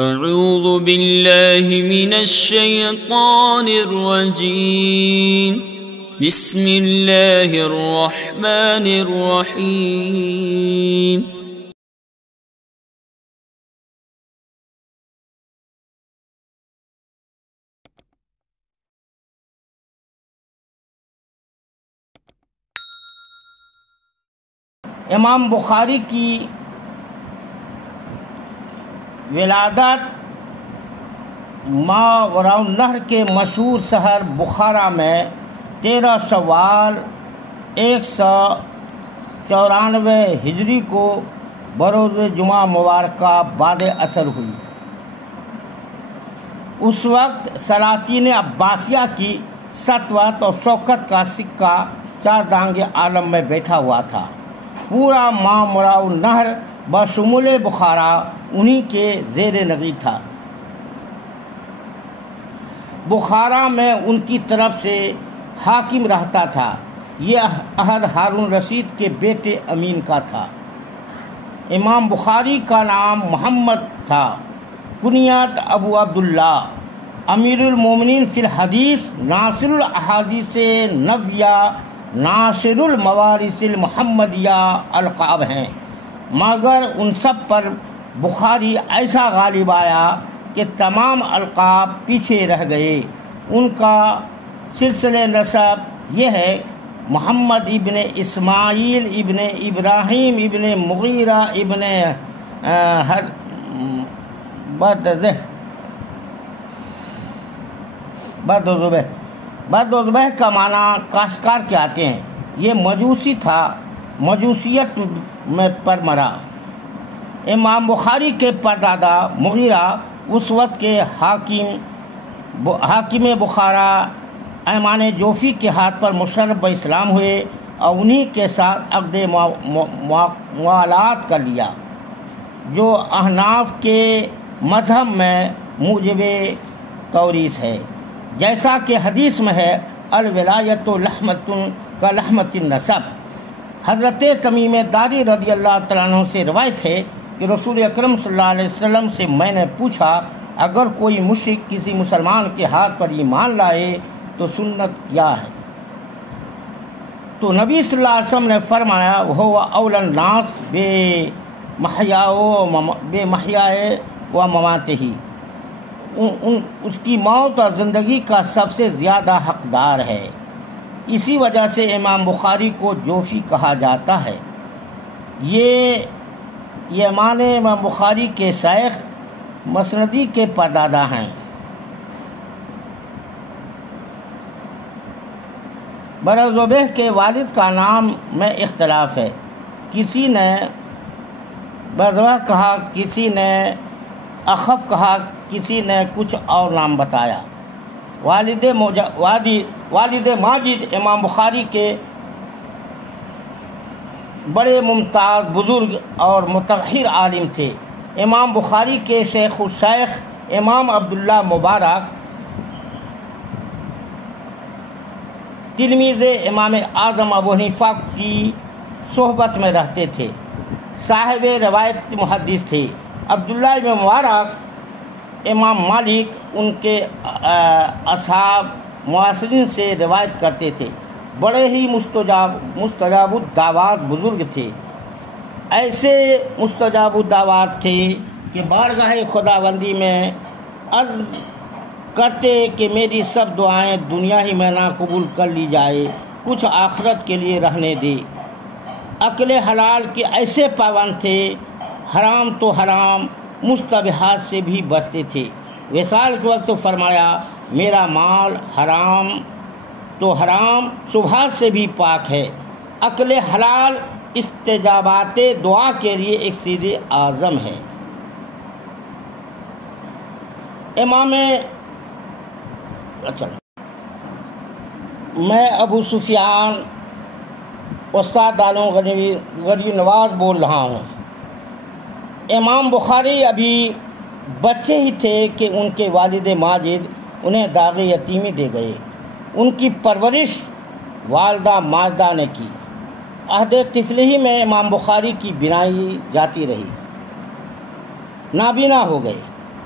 اعوذ باللہ من الشیطان الرجیم بسم اللہ الرحمن الرحیم امام بخاری کی ولادت ماوراء النہر کے مشہور شہر بخارا میں 13 شوال 194 ہجری کو بروز جمعہ مبارکہ بعد عصر ہوئی۔ اس وقت سلاطین عباسیہ کی سطوت اور شوکت کا سکہ 4 دانگ عالم میں بیٹھا ہوا تھا۔ پورا ماوراء النہر بشمول بخارا انہی کے زیر نگی تھا۔ بخارا میں ان کی طرف سے حاکم رہتا تھا۔ یہ عہد ہارون رشید کے بیٹے امین کا تھا۔ امام بخاری کا نام محمد تھا، کنیت ابو عبداللہ، امیر المومنین فی الحدیث، ناصر الاحادیث نبویہ، ناصر الموارث المحمدیہ القاب ہیں، مگر ان سب پر بخاری ایسا غالب آیا کہ تمام القاب پیچھے رہ گئے۔ ان کا سلسلہ نسب یہ ہے: محمد ابن اسماعیل ابن ابراہیم ابن مغیرہ ابن بدوزبہ کا معنی کاشتکار کے آتے ہیں۔ یہ مجوسی تھا، مجوسیت میں پر مرا۔ امام بخاری کے پردادا مغیرہ اس وقت کے حاکم بخارا ایمان جوفی کے ہاتھ پر مشرف اسلام ہوئے اور انہی کے ساتھ عقد موالات کر لیا، جو احناف کے مذہب میں موجب توریث ہے۔ جیسا کہ حدیث میں ہے، الولایت لحمۃ کلحمۃ النسب۔ حضرت تمیم داری رضی اللہ تعالیٰ عنہ سے روایت ہے کہ رسول اکرم صلی اللہ علیہ وسلم سے میں نے پوچھا، اگر کوئی مشرک کسی مسلمان کے ہاتھ پر ایمان لائے تو سنت کیا ہے؟ تو نبی صلی اللہ علیہ وسلم نے فرمایا، وہ اولی الناس بے محیائے و مماتہ، اس کی موت اور زندگی کا سب سے زیادہ حقدار ہے۔ اسی وجہ سے امام بخاری کو جوفی کہا جاتا ہے۔ یہ امام بخاری کے شیخ مسندی کے پردادا ہیں۔ برزبہ کے والد کا نام میں اختلاف ہے، کسی نے برزبہ کہا، کسی نے اخف کہا، کسی نے کچھ اور نام بتایا۔ والد ماجد امام بخاری کے بڑے ممتاز بزرگ اور متبحر عالم تھے۔ امام بخاری کے شیخ الشیخ امام عبداللہ مبارک تلمیذ امام اعظم ابو حنیفہ کی صحبت میں رہتے تھے، صاحب روایت محدث تھے۔ عبداللہ بن مبارک امام مالک ان کے اصحاب معاصرین سے روایت کرتے تھے، بڑے ہی مستجاب الدعوات بزرگ تھے۔ ایسے مستجاب الدعوات تھے کہ بارگاہ خداوندی میں عرض کرتے کہ میری سب دعائیں دنیا ہی میں نہ قبول کر لی جائے، کچھ آخرت کے لیے رہنے دے۔ عقل حلال کے ایسے پابند تھے، حرام تو حرام، مستباحات سے بھی بچتے تھے۔ وصال کے وقت فرمایا، میرا مال حرام تو حرام شبہات سے بھی پاک ہے۔ عقل حلال استجابات دعا کے لیے ایک سیدھے اعظم ہے۔ میں ابو سفیان استاد عالم غریب نواز بول رہا ہوں۔ امام بخاری ابھی بچے ہی تھے کہ ان کے والد ماجد انہیں داغ یتیمی دے گئے۔ ان کی پرورش والدہ ماجدہ نے کی۔ عہد طفلہی میں امام بخاری کی بینائی جاتی رہی، نابینا ہو گئے۔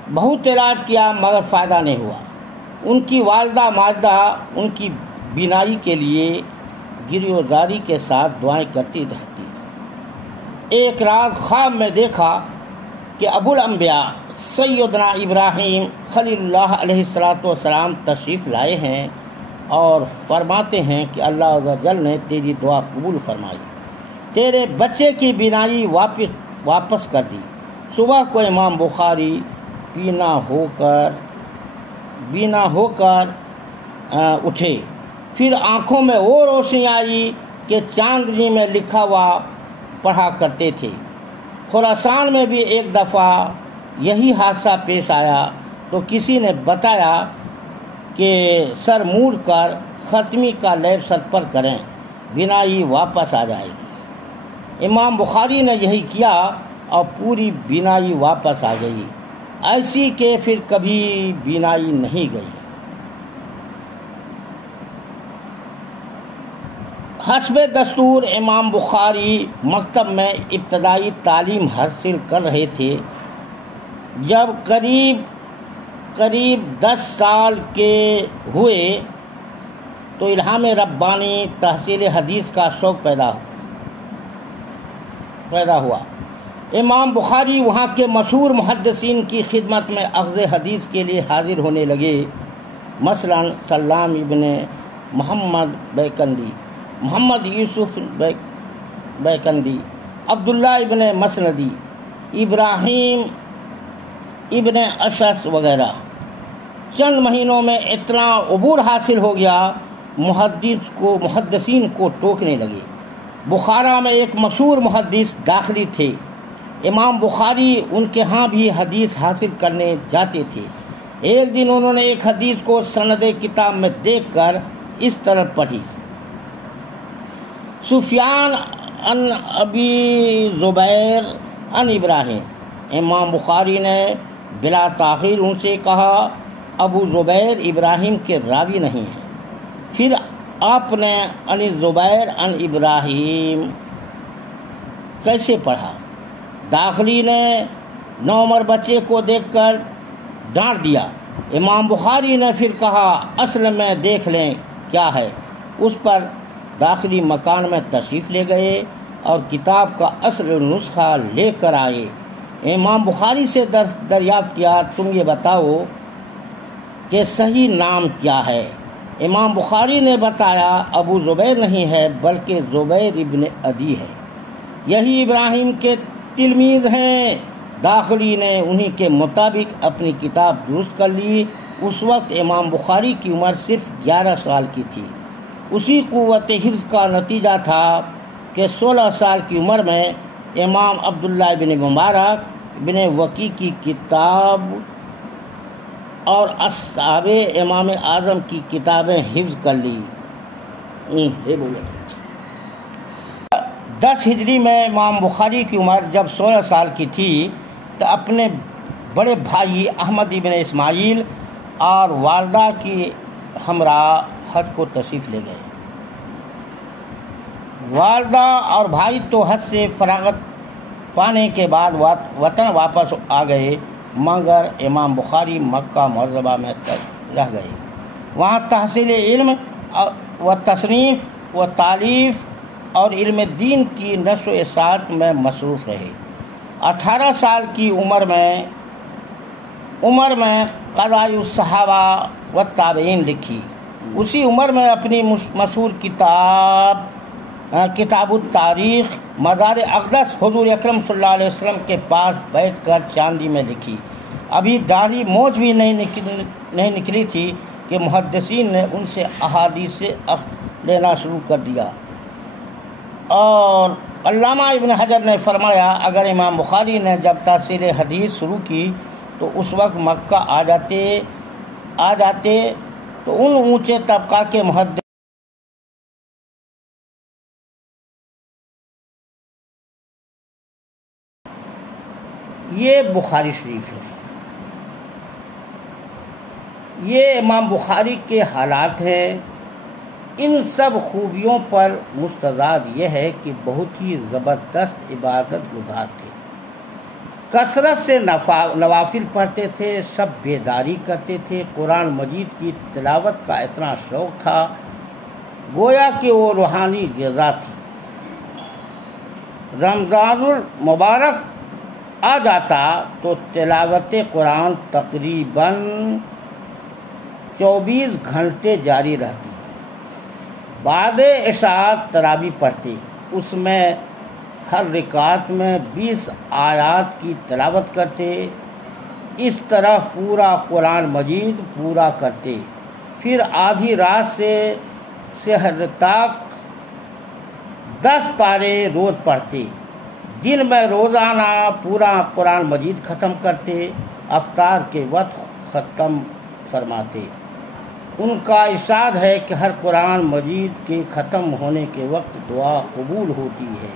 بہت علاج کیا مگر فائدہ نہیں ہوا۔ ان کی والدہ ماجدہ ان کی بینائی کے لیے گریزاری کے ساتھ دعائیں کرتی رہتی۔ ایک رات خواب میں دیکھا کہ ابو الانبیاء سیدنا ابراہیم خلیل اللہ علیہ السلام تشریف لائے ہیں اور فرماتے ہیں کہ اللہ عز و جل نے تیری دعا قبول فرمائی، تیرے بچے کی بینائی واپس کر دی۔ صبح کو امام بخاری بینا ہو کر اٹھے، پھر آنکھوں میں وہ روشنی آئی کہ چاندنی میں لکھا ہوا پڑھا کرتے تھے۔ خراسان میں بھی ایک دفعہ یہی حادثہ پیش آیا تو کسی نے بتایا کہ سر موڑ کر ختمی کا لیپ سر پر کریں، بینائی واپس آ جائے گی۔ امام بخاری نے یہی کیا اور پوری بینائی واپس آ گئی، ایسی کہ پھر کبھی بینائی نہیں گئی۔ حسب دستور امام بخاری مکتب میں ابتدائی تعلیم حاصل کر رہے تھے۔ جب قریب 10 سال کے ہوئے تو الہام ربانی تحصیل حدیث کا شوق پیدا ہوا۔ امام بخاری وہاں کے مشہور محدثین کی خدمت میں اخذ حدیث کے لیے حاضر ہونے لگے، مثلا سلام ابن محمد بیکندی، محمد یوسف بیکندی، عبداللہ ابن مسندی، ابراہیم ابن اشعث وغیرہ۔ چند مہینوں میں اتنا عبور حاصل ہو گیا، محدثین کو ٹوکنے لگے۔ بخارا میں ایک مشہور محدث داخلی تھے، امام بخاری ان کے ہاں بھی حدیث حاصل کرنے جاتے تھے۔ ایک دن انہوں نے ایک حدیث کو سند کتاب میں دیکھ کر اس طرح پڑھی: سفیان عن ابی زبیر عن ابراہیم۔ امام بخاری نے بلا تاخیر ان سے کہا ابو زبیر ابراہیم کے راوی نہیں ہیں۔ پھر آپ نے عن زبیر عن ابراہیم کیسے پڑھا؟ داخلی نے نوعمر بچے کو دیکھ کر ڈانٹ دیا۔ امام بخاری نے پھر کہا اصل میں دیکھ لیں کیا ہے۔ اس پر داخلی مکان میں تشریف لے گئے اور کتاب کا اصل نسخہ لے کر آئے۔ امام بخاری سے دریافت کیا تم یہ بتاؤ کہ صحیح نام کیا ہے؟ امام بخاری نے بتایا ابو زبیر نہیں ہے بلکہ زبیر ابن عدی ہے، یہی ابراہیم کے تلمیذ ہیں۔ داخلی نے انہی کے مطابق اپنی کتاب درست کر لی۔ اس وقت امام بخاری کی عمر صرف 11 سال کی تھی۔ اسی قوت حفظ کا نتیجہ تھا کہ 16 سال کی عمر میں امام عبداللہ بن مبارک بن وکی کی کتاب اور اصحاب امام اعظم کی کتابیں حفظ کر لی۔ 10 ہجری میں امام بخاری کی عمر جب 16 سال کی تھی تو اپنے بڑے بھائی احمد ابن اسماعیل اور والدہ کی ہمراہ حج کو تشریف لے گئے۔ والدہ اور بھائی تو حج سے فراغت پانے کے بعد وطن واپس آ گئے، مگر امام بخاری مکہ معظمہ میں رہ گئے۔ وہاں تحصیل علم و تصنیف و تالیف اور علم دین کی نشر و اشاعت میں مصروف رہے۔ 18 سال کی عمر میں قضائے الصحابہ و تابعین لکھی۔ اسی عمر میں اپنی مشہور کتاب التاریخ مزار اقدس حضور اکرم صلی اللہ علیہ وسلم کے پاس بیٹھ کر چاندی میں لکھی۔ ابھی داڑھی مونچھ بھی نہیں نکلی تھی کہ محدثین نے ان سے احادیث لینا شروع کر دیا۔ اور علامہ ابن حجر نے فرمایا اگر امام بخاری نے جب تحصیل حدیث شروع کی تو اس وقت مکہ آ جاتے تو ان اونچے طبقہ کے محدث یہ بخاری شریف ہے۔ یہ امام بخاری کے حالات ہیں۔ ان سب خوبیوں پر مستزاد یہ ہے کہ بہت ہی زبردست عبادت گزار تھے۔ کثرت سے نوافل پڑھتے تھے، سب بیداری کرتے تھے، قرآن مجید کی تلاوت کا اتنا شوق تھا گویا کہ وہ روحانی غذا تھی۔ رمضان المبارک آ جاتا تو تلاوت قرآن تقریباً 24 گھنٹے جاری رہتی۔ بعد عشاء تراویح پڑھتے، اس میں ہر رکعت میں 20 آیات کی تلاوت کرتے، اس طرح پورا قرآن مجید پورا کرتے، پھر آدھی رات سے سحر تک 10 پارے روز پڑھتے، دن میں روزانہ پورا قرآن مجید ختم کرتے، افطار کے وقت ختم فرماتے۔ ان کا ارشاد ہے کہ ہر قرآن مجید کے ختم ہونے کے وقت دعا قبول ہوتی ہے۔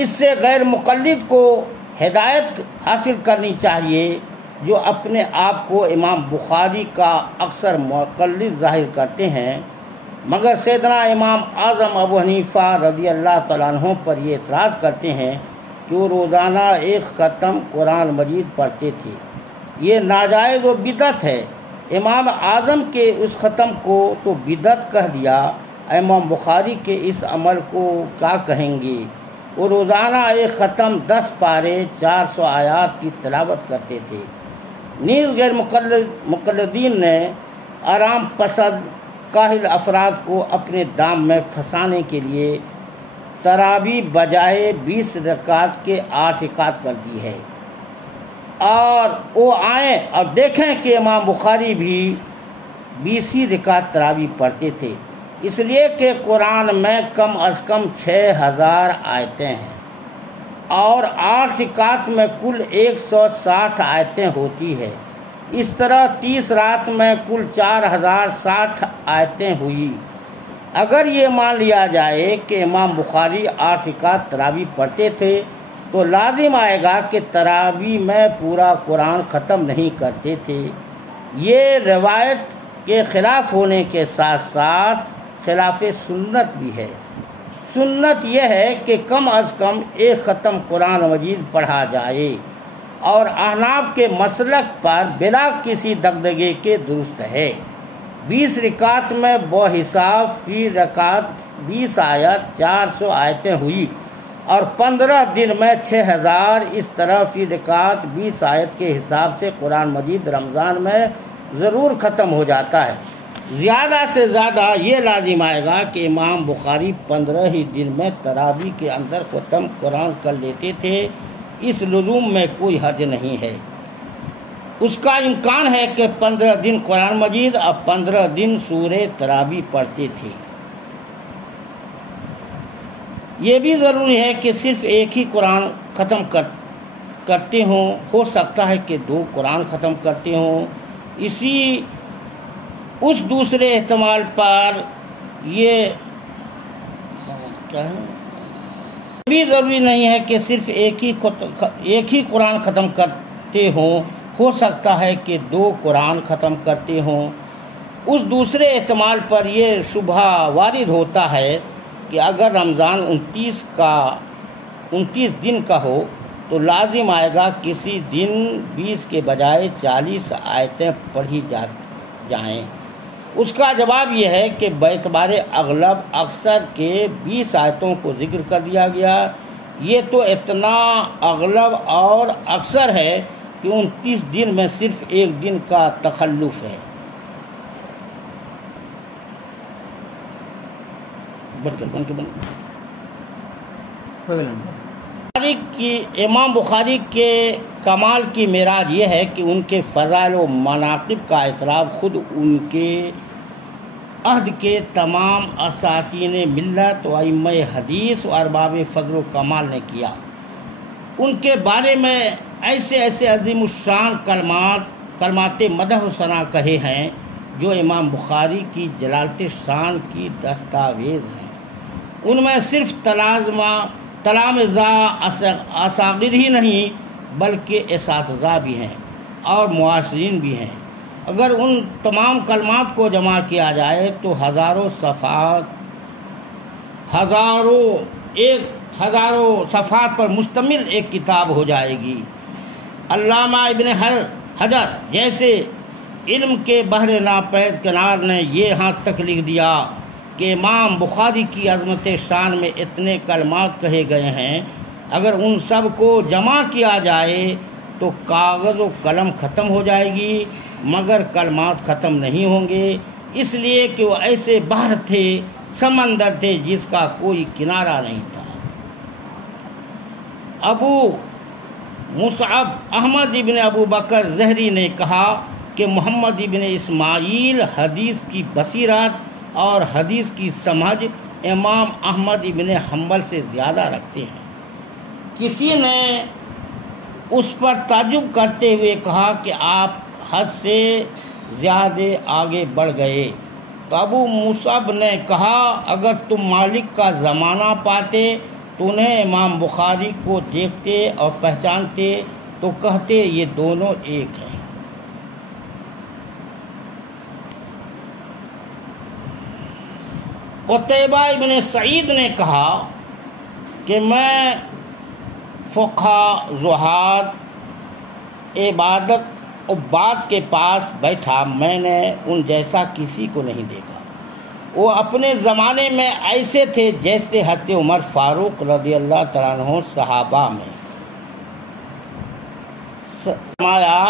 اس سے غیر مقلد کو ہدایت حاصل کرنی چاہیے، جو اپنے آپ کو امام بخاری کا اکثر مقلد ظاہر کرتے ہیں، مگر سیدنا امام اعظم ابو حنیفہ رضی اللہ تعالیٰ عنہ پر یہ اعتراض کرتے ہیں کہ وہ روزانہ ایک ختم قرآن مجید پڑھتے تھے۔ یہ ناجائز و بدعت ہے۔ امام اعظم کے اس ختم کو تو بدعت کہہ دیا، امام بخاری کے اس عمل کو کیا کہیں گے؟ وہ روزانہ ایک ختم 10 پارے 400 آیات کی تلاوت کرتے تھے۔ نیز غیر مقلدین نے آرام پسند کاہل افراد کو اپنے دام میں پھنسانے کے لیے تراویح بجائے 20 رکعت کے 8 رکعت کر دی ہے، اور وہ آئیں اور دیکھیں کہ امام بخاری بھی 20 رکعت تراویح پڑھتے تھے، اس لیے کہ قرآن میں کم از کم 6000 آیتیں ہیں اور 8 رکعت میں کل 160 آیتیں ہوتی ہے۔ اس طرح 30 رات میں کل 4060 آیتیں ہوئی۔ اگر یہ مان لیا جائے کہ امام بخاری 8 رکعت تراویح پڑھتے تھے تو لازم آئے گا کہ تراویح میں پورا قرآن ختم نہیں کرتے تھے۔ یہ روایت کے خلاف ہونے کے ساتھ ساتھ خلاف سنت بھی ہے۔ سنت یہ ہے کہ کم از کم ایک ختم قرآن مجید پڑھا جائے، اور احناف کے مسلک پر بلا کسی دغدغے کے درست ہے۔ 20 رکعت میں بحساب فی رکعت 20 آیت 400 آیتیں ہوئی، اور 15 دن میں 6000، اس طرح فی رکعت 20 آیت کے حساب سے قرآن مجید رمضان میں ضرور ختم ہو جاتا ہے۔ زیادہ سے زیادہ یہ لازم آئے گا کہ امام بخاری 15 ہی دن میں تراویح کے اندر ختم قرآن کر لیتے تھے۔ اس لزوم میں کوئی حرج نہیں ہے۔ اس کا امکان ہے کہ 15 دن قرآن مجید اور 15 دن سورہ تراویح پڑھتے تھے۔ یہ بھی ضروری ہے کہ صرف ایک ہی قرآن ختم کرتے ہوں، ہو سکتا ہے کہ 2 قرآن ختم کرتے ہوں۔ اس دوسرے احتمال پر یہ بھی ضروری نہیں ہے کہ صرف ایک ہی قرآن ختم کرتے ہوں، ہو سکتا ہے کہ 2 قرآن ختم کرتے ہوں۔ اس دوسرے احتمال پر یہ شبہ وارد ہوتا ہے کہ اگر رمضان 29 دن کا ہو تو لازم آئے گا کسی دن 20 کے بجائے 40 آیتیں پڑھی جائیں۔ اس کا جواب یہ ہے کہ باعتبار اغلب اکثر کے 20 آیتوں کو ذکر کر دیا گیا۔ یہ تو اتنا اغلب اور اکثر ہے کہ 29 دن میں صرف ایک دن کا تخلف ہے۔ امام بخاری کے کمال کی معراج یہ ہے کہ ان کے فضائل و مناقب کا اعتراف خود ان کے عہد کے تمام اساتین ملت و ائمہ حدیث و ارباب فضل و کمال نے کیا۔ ان کے بارے میں ایسے عظیم الشان کلمات مدح و ثنا کہے ہیں جو امام بخاری کی جلالت شان کی دستاویز ہیں۔ ان میں صرف تلامذہ اساغر ہی نہیں بلکہ اساتذہ بھی ہیں اور معاصرین بھی ہیں۔ اگر ان تمام کلمات کو جمع کیا جائے تو ہزاروں صفحات، ہزاروں صفحات پر مشتمل ایک کتاب ہو جائے گی۔ علامہ ابن حجر جیسے علم کے بحر ناپید کنار نے یہ یہاں تک لکھ دیا کہ امام بخاری کی عظمت شان میں اتنے کلمات کہے گئے ہیں، اگر ان سب کو جمع کیا جائے تو کاغذ و قلم ختم ہو جائے گی، مگر کلمات ختم نہیں ہوں گے، اس لیے کہ وہ ایسے بحر تھے، سمندر تھے جس کا کوئی کنارہ نہیں تھا۔ ابو مصعب احمد ابن ابو بکر زہری نے کہا کہ محمد ابن اسماعیل حدیث کی بصیرت اور حدیث کی سمجھ امام احمد ابن حنبل سے زیادہ رکھتے ہیں۔ کسی نے اس پر تعجب کرتے ہوئے کہا کہ آپ حد سے زیادہ آگے بڑھ گئے، تو ابو مصعب نے کہا اگر تم مالک کا زمانہ پاتے تو انہیں امام بخاری کو دیکھتے اور پہچانتے تو کہتے یہ دونوں ایک ہیں۔ قتیبہ ابن سعید نے کہا کہ میں فقہا، زہاد، عباد کے پاس بیٹھا، میں نے ان جیسا کسی کو نہیں دیکھا۔ وہ اپنے زمانے میں ایسے تھے جیسے حضرت عمر فاروق رضی اللہ تعالیٰ عنہ صحابہ میں۔ فرمایا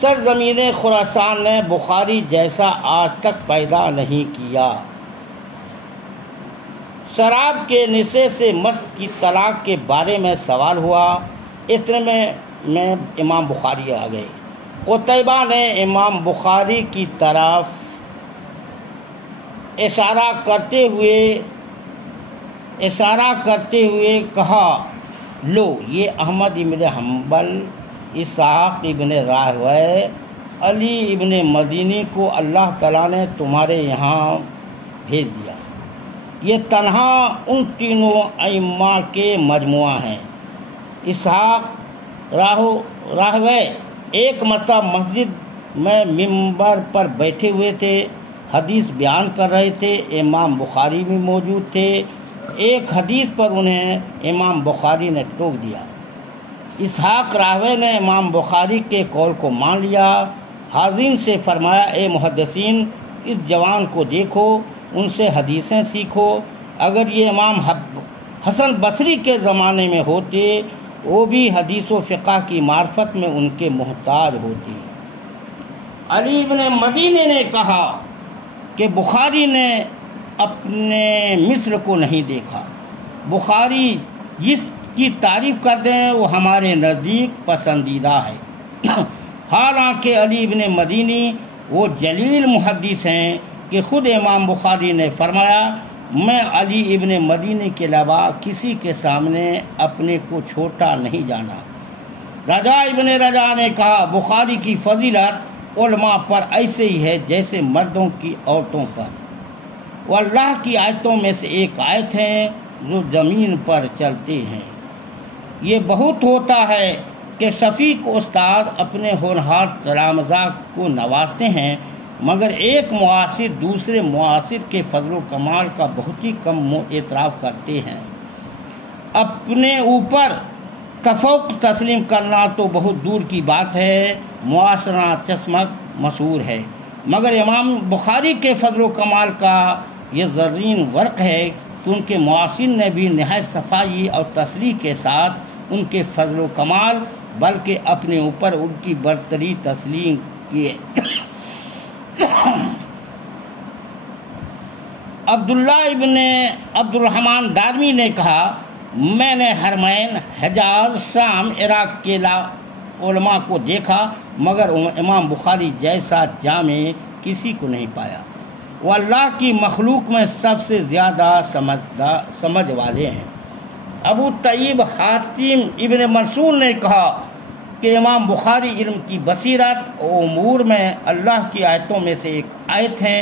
سرزمین خراسان نے بخاری جیسا آج تک پیدا نہیں کیا۔ شراب کے نشے سے مست کی طلاق کے بارے میں سوال ہوا، اتنے میں امام بخاری آ گئے۔ قتیبہ نے امام بخاری کی طرف اشارہ کرتے ہوئے کہا لو یہ احمد ابن حنبل، اسحاق ابن راہوے، علی ابن مدینی کو اللہ تعالیٰ نے تمہارے یہاں بھیج دیا۔ یہ تنہا ان تینوں ائمہ کے مجموعہ ہیں۔ اسحاق راہوے ایک مرتبہ مسجد میں منبر پر بیٹھے ہوئے تھے، حدیث بیان کر رہے تھے، امام بخاری بھی موجود تھے۔ ایک حدیث پر انہیں امام بخاری نے ٹوک دیا۔ اسحاق راہوے نے امام بخاری کے قول کو مان لیا۔ حاضرین سے فرمایا اے محدثین، اس جوان کو دیکھو، ان سے حدیثیں سیکھو، اگر یہ امام حسن بصری کے زمانے میں ہوتے وہ بھی حدیث و فقہ کی معرفت میں ان کے محتاج ہوتے۔ علی ابن مدینی نے کہا کہ بخاری نے اپنے مثل کو نہیں دیکھا، بخاری جس کی تعریف کرتے ہیں وہ ہمارے نزدیک پسندیدہ ہے۔ حالانکہ علی ابن مدینی وہ جلیل محدث ہیں کہ خود امام بخاری نے فرمایا میں علی ابن مدینی کے علاوہ کسی کے سامنے اپنے کو چھوٹا نہیں جانا۔ رجا ابن رجا نے کہا بخاری کی فضیلت علماء پر ایسے ہی ہے جیسے مردوں کی عورتوں پر، وہ اللہ کی آیتوں میں سے ایک آیت ہے جو زمین پر چلتے ہیں۔ یہ بہت ہوتا ہے کہ شفیق استاد اپنے ہونہار تلامذہ کو نوازتے ہیں، مگر ایک معاصر دوسرے معاصر کے فضل و کمال کا بہت ہی کم اعتراف کرتے ہیں۔ اپنے اوپر تفوق تسلیم کرنا تو بہت دور کی بات ہے، معاشرہ چشمک مشہور ہے، مگر امام بخاری کے فضل و کمال کا یہ زرین ورق ہے کہ ان کے معاصر نے بھی نہایت صفائی اور تصریح کے ساتھ ان کے فضل و کمال بلکہ اپنے اوپر ان کی برتری تسلیم کیے۔ عبداللہ ابن عبد الرحمن دارمی نے کہا میں نے حرمین، حجاز، شام، عراق کے علماء کو دیکھا مگر امام بخاری جیسا جامع کسی کو نہیں پایا۔ وہ اللہ کی مخلوق میں سب سے زیادہ سمجھ والے ہیں۔ ابو طیب حاتم ابن منصور نے کہا کہ امام بخاری علم کی بصیرت و امور میں اللہ کی آیتوں میں سے ایک آیت ہے۔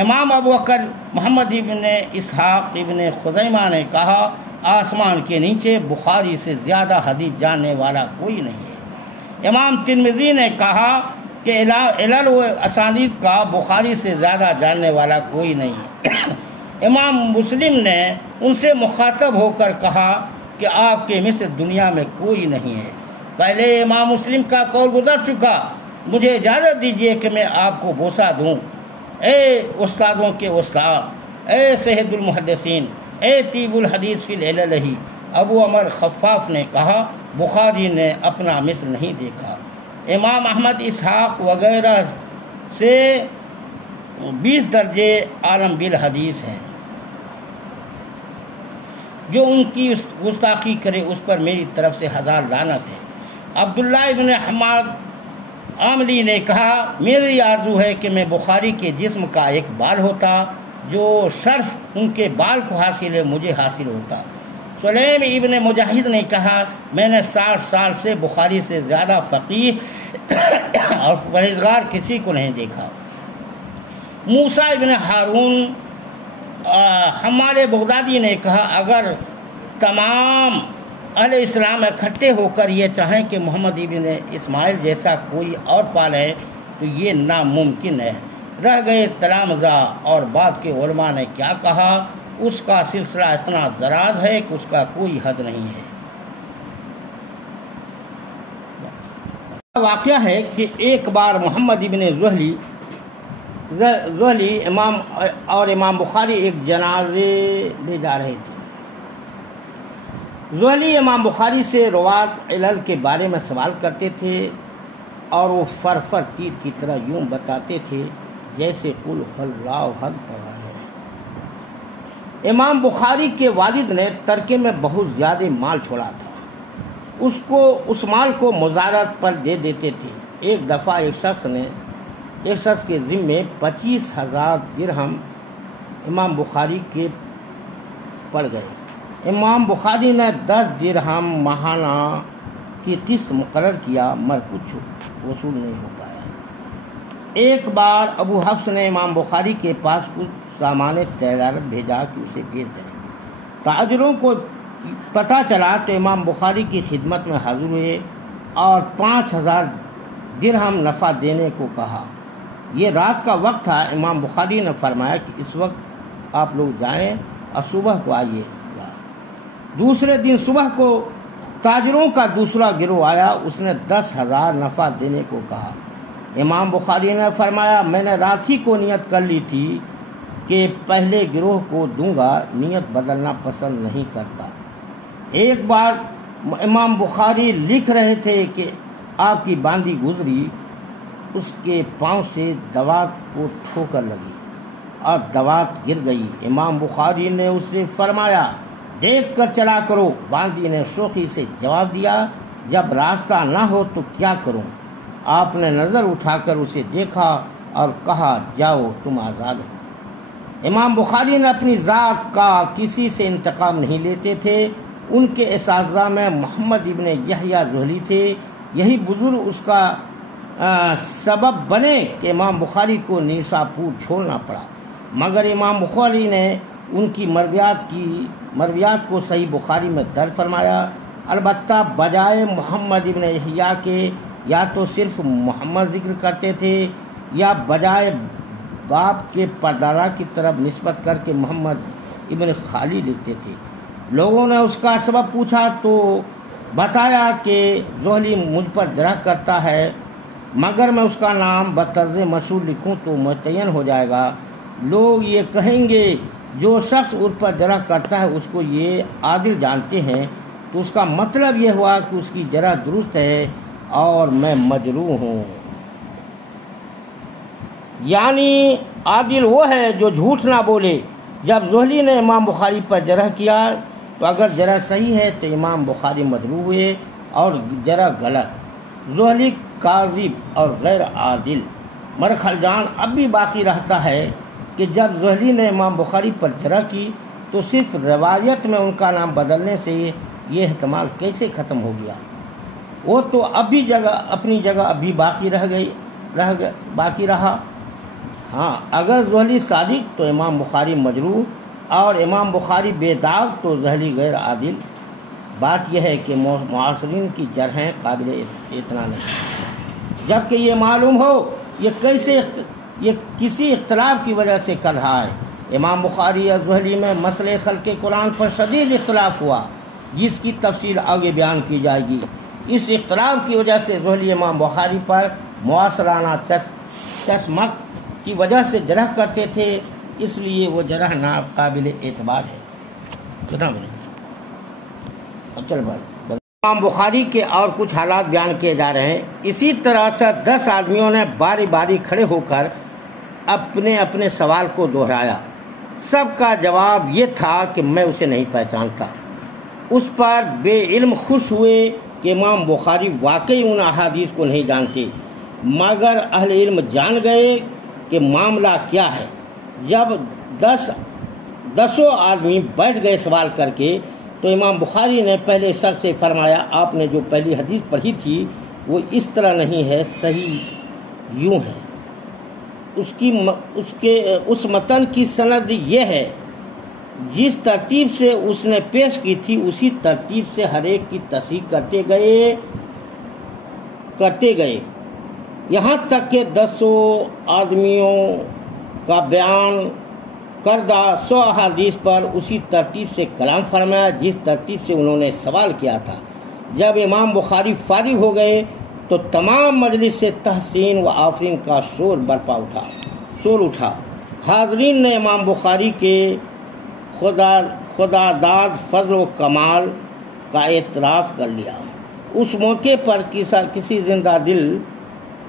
امام ابو بکر محمد ابن اسحاق ابن خزیمہ نے کہا آسمان کے نیچے بخاری سے زیادہ حدیث جاننے والا کوئی نہیں ہے۔ امام ترمذی نے کہا کہ علل و اسانید کا بخاری سے زیادہ جاننے والا کوئی نہیں ہے۔ امام مسلم نے ان سے مخاطب ہو کر کہا کہ آپ کے مثل دنیا میں کوئی نہیں ہے۔ پہلے امام مسلم کا قول گزر چکا، مجھے اجازت دیجیے کہ میں آپ کو بوسہ دوں۔ اے استادوں کے استاد، اے سید المحدثین، اے طیب الحدیث فی العلل، ابو عمر خفاف نے کہا بخاری نے اپنا مثل نہیں دیکھا۔ امام احمد اسحاق وغیرہ سے 20 درجے عالم بالحدیث ہیں، جو ان کی گستاخی کرے اس پر میری طرف سے 1000 لعنت ہے۔ عبداللہ ابن حماد عاملی نے کہا میری آرزو ہے کہ میں بخاری کے جسم کا ایک بال ہوتا، جو شرف ان کے بال کو حاصل ہے مجھے حاصل ہوتا۔ سلیم ابن مجاہد نے کہا میں نے 60 سال سے بخاری سے زیادہ فقیہ اور پرہیزگار کسی کو نہیں دیکھا۔ موسیٰ ابن ہارون حمال بغدادی نے کہا اگر تمام اہل اسلام اکٹھے ہو کر یہ چاہیں کہ محمد ابن اسماعیل جیسا کوئی اور پالے تو یہ ناممکن ہے۔ رہ گئے تلامذہ اور بعد کے علماء نے کیا کہا، اس کا سلسلہ اتنا دراز ہے کہ اس کا کوئی حد نہیں ہے۔ واقعہ ہے کہ ایک بار محمد ابن زہلی امام بخاری ایک جنازے لے جا رہے تھے۔ زہلی امام بخاری سے روات علل کے بارے میں سوال کرتے تھے اور وہ فرفر تیر کی طرح یوں بتاتے تھے جیسے قل اللہ احد پڑھا ہے۔ امام بخاری کے والد نے ترکے میں بہت زیادہ مال چھوڑا تھا، اس مال کو مزارت پر دے دیتے تھے۔ ایک دفعہ ایک شخص کے ذمے 25,000 درہم امام بخاری کے پڑ گئے۔ امام بخاری نے 10 درہم ماہانہ کی قسط مقرر کیا مگر کچھ وصول نہیں ہو پایا۔ ایک بار ابو حفص نے امام بخاری کے پاس کچھ سامان تجارت بھیجا کہ اسے بیچ دیں۔ تاجروں کو پتہ چلا تو امام بخاری کی خدمت میں حاضر ہوئے اور 5,000 درہم نفع دینے کو کہا۔ یہ رات کا وقت تھا۔ امام بخاری نے فرمایا کہ اس وقت آپ لوگ جائیں اور صبح کو آئیے گا۔ دوسرے دن صبح کو تاجروں کا دوسرا گروہ آیا، اس نے 10,000 نفع دینے کو کہا۔ امام بخاری نے فرمایا میں نے رات ہی کو نیت کر لی تھی کہ پہلے گروہ کو دوں گا، نیت بدلنا پسند نہیں کرتا۔ ایک بار امام بخاری لکھ رہے تھے کہ آپ کی باندی گزری، اس کے پاؤں سے دوات کو ٹھوکر لگی اور دوات گر گئی۔ امام بخاری نے اس سے فرمایا دیکھ کر چلا کرو۔ باندی نے شوخی سے جواب دیا جب راستہ نہ ہو تو کیا کروں؟ آپ نے نظر اٹھا کر اسے دیکھا اور کہا جاؤ تم آزاد ہو۔ امام بخاری نے اپنی ذات کا کسی سے انتقام نہیں لیتے تھے۔ ان کے اساتذہ میں محمد ابن یحییٰ زہلی تھے۔ یہی بزرگ اس کا سبب بنے کہ امام بخاری کو نیساپور چھوڑنا پڑا، مگر امام بخاری نے ان کی مرویات کو صحیح بخاری میں درج فرمایا۔ البتہ بجائے محمد ابن یحییٰ کے یا تو صرف محمد ذکر کرتے تھے یا بجائے باپ کے پردارا کی طرف نسبت کر کے محمد ابن خالی لکھتے تھے۔ لوگوں نے اس کا سبب پوچھا تو بتایا کہ زہلی مجھ پر جرح کرتا ہے، مگر میں اس کا نام بطرز مشہور لکھوں تو متعین ہو جائے گا۔ لوگ یہ کہیں گے جو شخص اس پر جرح کرتا ہے اس کو یہ عادل جانتے ہیں، تو اس کا مطلب یہ ہوا کہ اس کی جرح درست ہے اور میں مجروح ہوں۔ یعنی عادل وہ ہے جو جھوٹ نہ بولے۔ جب زہلی نے امام بخاری پر جرح کیا تو اگر جرح صحیح ہے تو امام بخاری مجروح ہوئے اور جرح غلط۔ زہلی کاذب اور غیر عادل۔ مرخلجان اب بھی باقی رہتا ہے کہ جب زہلی نے امام بخاری پر جرح کی تو صرف روایت میں ان کا نام بدلنے سے یہ احتمال کیسے ختم ہو گیا؟ وہ تو اپنی جگہ ابھی باقی رہا۔ ہاں، اگر زہلی صادق تو امام بخاری مجروح اور امام بخاری بے داغ تو زہلی غیر عادل۔ بات یہ ہے کہ معاصرین کی جرحیں قابل اعتنا نہیں، جبکہ یہ معلوم ہو یہ کسی اختلاف کی وجہ سے کر رہا ہے۔ امام بخاری اور زہلی میں مسئلہ خلق قرآن پر شدید اختلاف ہوا، جس کی تفصیل آگے بیان کی جائے گی۔ اس اختلاف کی وجہ سے زہلی امام بخاری پر معاصرانہ چشمک کی وجہ سے جرح کرتے تھے، اس لیے وہ جرح ناقابل اعتبار ہے۔ امام بخاری کے اور کچھ حالات بیان کیے جا رہے ہیں۔ اسی طرح سے 10 آدمیوں نے باری باری کھڑے ہو کر اپنے اپنے سوال کو دہرایا۔ سب کا جواب یہ تھا کہ میں اسے نہیں پہچانتا۔ اس پر بے علم خوش ہوئے کہ امام بخاری واقعی ان احادیث کو نہیں جانتے، مگر اہل علم جان گئے کہ معاملہ کیا ہے۔ جب 10 آدمی بیٹھ گئے سوال کر کے، تو امام بخاری نے پہلے سر سے فرمایا، آپ نے جو پہلی حدیث پڑھی تھی وہ اس طرح نہیں ہے، صحیح یوں ہے۔ اس متن کی سند یہ ہے، جس ترتیب سے اس نے پیش کی تھی اسی ترتیب سے ہر ایک کی تصحیح کرتے گئے یہاں تک کہ 10 آدمیوں کا بیان کردہ 100 احادیث پر اسی ترتیب سے کلام فرمایا جس ترتیب سے انہوں نے سوال کیا تھا۔ جب امام بخاری فارغ ہو گئے تو تمام مجلس سے تحسین و آفرین کا شور اٹھا۔ حاضرین نے امام بخاری کے خدا داد فضل و کمال کا اعتراف کر لیا۔ اس موقع پر کسی زندہ دل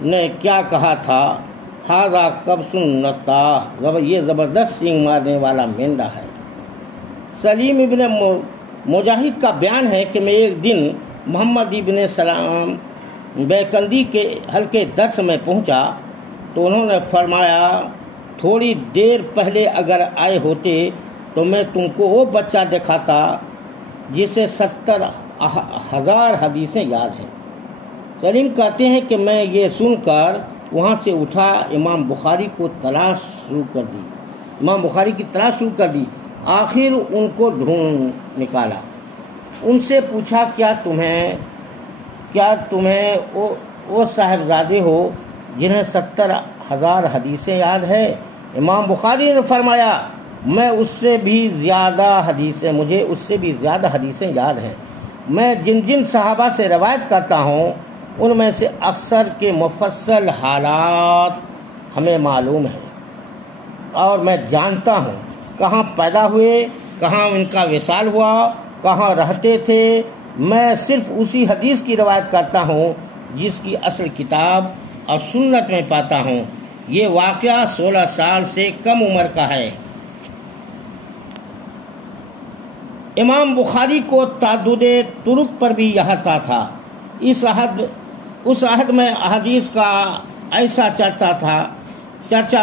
نے کیا کہا تھا، ہاذا قبض نطاح، یہ زبردست سینگ مارنے والا مینڈا ہے۔ سلیم ابن مجاہد کا بیان ہے کہ میں ایک دن محمد ابن سلام بیکندی کے حلقے درس میں پہنچا تو انہوں نے فرمایا، تھوڑی دیر پہلے اگر آئے ہوتے تو میں تم کو وہ بچہ دکھاتا جسے 70,000 حدیثیں یاد ہیں۔ سلیم کہتے ہیں کہ میں یہ سن کر وہاں سے اٹھا، امام بخاری کی تلاش شروع کر دی۔ آخر ان کو ڈھونڈ نکالا، ان سے پوچھا، کیا تمہیں وہ صاحبزادے ہو جنہیں 70,000 حدیثیں یاد ہے؟ امام بخاری نے فرمایا، مجھے اس سے بھی زیادہ حدیثیں یاد ہیں۔ میں جن صحابہ سے روایت کرتا ہوں ان میں سے اکثر کے مفصل حالات ہمیں معلوم ہیں، اور میں جانتا ہوں کہاں پیدا ہوئے، کہاں ان کا وصال ہوا، کہاں رہتے تھے۔ میں صرف اسی حدیث کی روایت کرتا ہوں جس کی اصل کتاب اور سنت میں پاتا ہوں۔ یہ واقعہ 16 سال سے کم عمر کا ہے۔ امام بخاری کو تعدد طرق پر بھی احاطہ تھا۔ اس عہد میں احادیث کا ایسا چرچا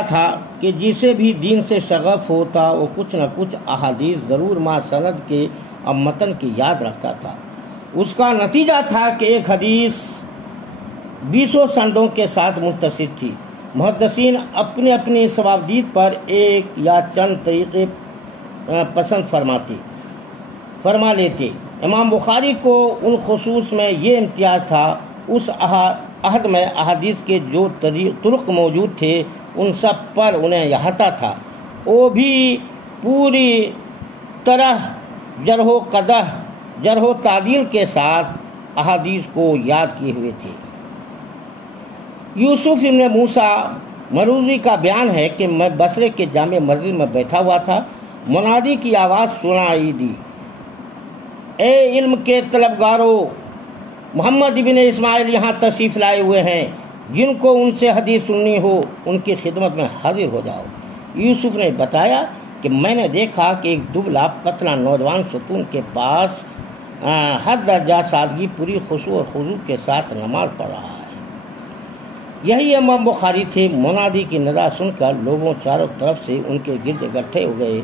تھا کہ جسے بھی دین سے شغف ہوتا وہ کچھ نہ کچھ احادیث ضرور مع سند کے اور متن کی یاد رکھتا تھا۔ اس کا نتیجہ تھا کہ ایک حدیث 20 سندوں کے ساتھ متصل تھی۔ محدثین اپنی اپنی ثوابدید پر ایک یا چند طریقے پسند فرما لیتے۔ امام بخاری کو ان خصوص میں یہ امتیاز تھا، اس عہد میں احادیث کے جو طرق موجود تھے ان سب پر انہیں احاطہ تھا۔ وہ بھی پوری طرح جرح و تعدیل کے ساتھ احادیث کو یاد کیے ہوئے تھے۔ یوسف ابن موسیٰ مروزی کا بیان ہے کہ میں بصرے کے جامع مسجد میں بیٹھا ہوا تھا، منادی کی آواز سنائی دی، اے علم کے طلبگاروں، محمد ابن اسماعیل یہاں تشریف لائے ہوئے ہیں، جن کو ان سے حدیث سننی ہو ان کی خدمت میں حاضر ہو جاؤ۔ یوسف نے بتایا کہ میں نے دیکھا کہ ایک دبلا پتلا نوجوان ستون کے پاس حد درجہ سادگی پوری خشوع اور خضوع کے ساتھ نماز پڑھ رہا ہے۔ یہی امام بخاری تھے۔ منادی کی ندا سن کر لوگوں چاروں طرف سے ان کے گرد اکٹھے ہو گئے۔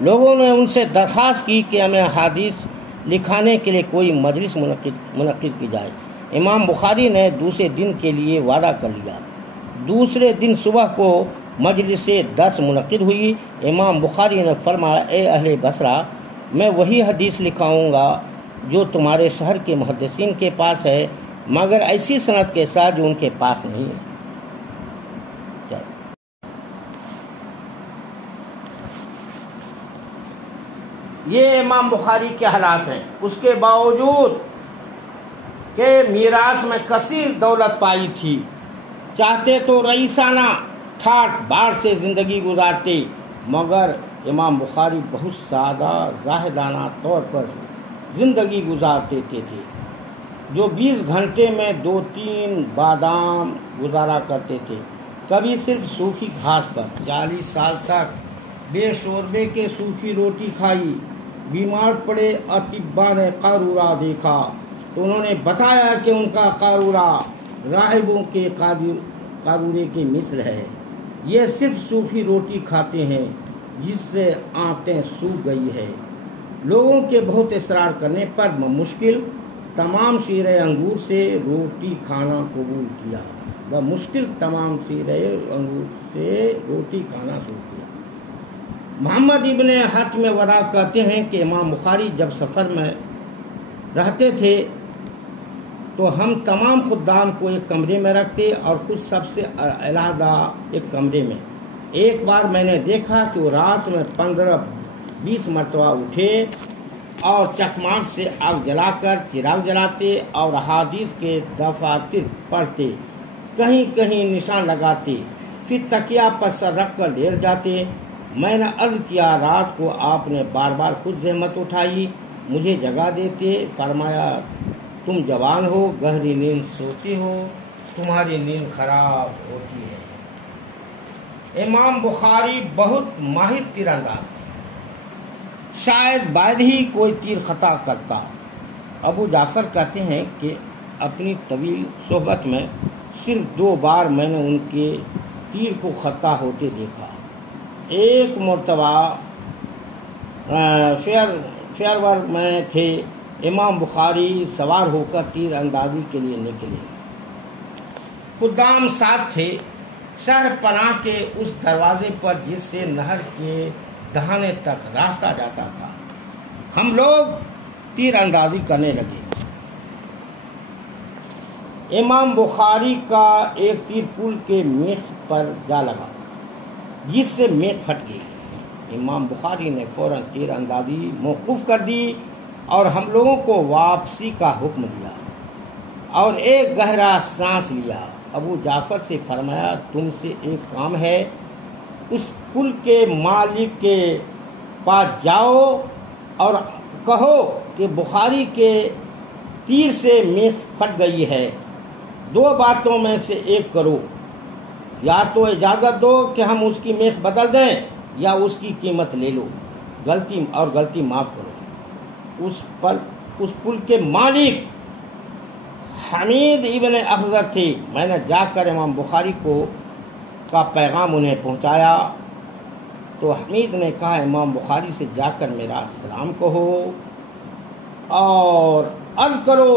لوگوں نے ان سے درخواست کی کہ ہمیں حدیث لکھانے کے لیے کوئی مجلس منعقد کی جائے۔ امام بخاری نے دوسرے دن کے لیے وعدہ کر لیا۔ دوسرے دن صبح کو مجلس درس منعقد ہوئی۔ امام بخاری نے فرمایا، اے اہل بصرہ، میں وہی حدیث لکھاؤں گا جو تمہارے شہر کے محدثین کے پاس ہے، مگر ایسی سند کے ساتھ جو ان کے پاس نہیں ہے۔ یہ امام بخاری کے حالات ہیں۔ اس کے باوجود کہ میراث میں کثیر دولت پائی تھی، چاہتے تو رئیسانہ ٹھاٹ باٹ سے زندگی گزارتے، مگر امام بخاری بہت سادہ زاہدانہ طور پر زندگی گزارتے تھے، جو 20 گھنٹے میں 2-3 بادام گزارا کرتے تھے، کبھی صرف سوکھی گھاس پر۔ 40 سال تک بے شوربے کے سوکھی روٹی کھائی۔ بیمار پڑے اطباء نے قارورہ دیکھا تو انہوں نے بتایا کہ ان کا قارورہ راہبوں کے قارورے کے مثل ہے، یہ صرف سوکھی روٹی کھاتے ہیں جس سے آنتیں سوکھ گئی ہے۔ لوگوں کے بہت اصرار کرنے پر بمشکل تمام شیرے انگور سے روٹی کھانا قبول کیا، بمشکل تمام شیرے انگور سے روٹی کھانا شروع کیا۔ محمد ابن حاتم ورا کہتے ہیں کہ امام بخاری جب سفر میں رہتے تھے تو ہم تمام خدام کو ایک کمرے میں رکھتے اور خود سب سے علیحدہ ایک کمرے میں۔ ایک بار میں نے دیکھا کہ وہ رات میں 15-20 مرتبہ اٹھے اور چکماک سے آگ جلا کر چراغ جلاتے اور احادیث کے دفاتر پڑھتے، کہیں کہیں نشان لگاتے، پھر تکیہ پر سر رکھ کر لیٹ جاتے۔ میں نے عرض کیا رات کو آپ نے بار بار خود زحمت اٹھائی، مجھے جگا دیتے، فرمایا تم جوان ہو، گہری نیند سوتے ہو، تمہاری نیند خراب ہوتی ہے۔ امام بخاری بہت ماہر تیر انداز تھے، شاید بعد ہی کوئی تیر خطا کرتا۔ ابو جعفر کہتے ہیں کہ اپنی طویل صحبت میں صرف 2 بار میں نے ان کے تیر کو خطا ہوتے دیکھا۔ ایک مرتبہ فیئرور میں تھے، امام بخاری سوار ہو کر تیر اندازی کے لیے نکلے، خدام ساتھ تھے۔ شہر پناہ کے اس دروازے پر جس سے نہر کے دہانے تک راستہ جاتا تھا، ہم لوگ تیر اندازی کرنے لگے۔ امام بخاری کا ایک تیر پل کے میخ پر جا لگا جس سے میخ پھٹ گئی۔ امام بخاری نے فوراً تیر اندازی موقوف کر دی اور ہم لوگوں کو واپسی کا حکم دیا اور ایک گہرا سانس لیا۔ ابو جعفر سے فرمایا تم سے ایک کام ہے، اس پل کے مالک کے پاس جاؤ اور کہو کہ بخاری کے تیر سے میخ پھٹ گئی ہے، 2 باتوں میں سے ایک کرو، یا تو اجازت دو کہ ہم اس کی میخ بدل دیں یا اس کی قیمت لے لو، غلطی معاف کرو۔ اس پل کے مالک حمید ابن اخضر تھے۔ میں نے جا کر امام بخاری کا پیغام انہیں پہنچایا تو حمید نے کہا امام بخاری سے جا کر میرا سلام کہو اور عرض کرو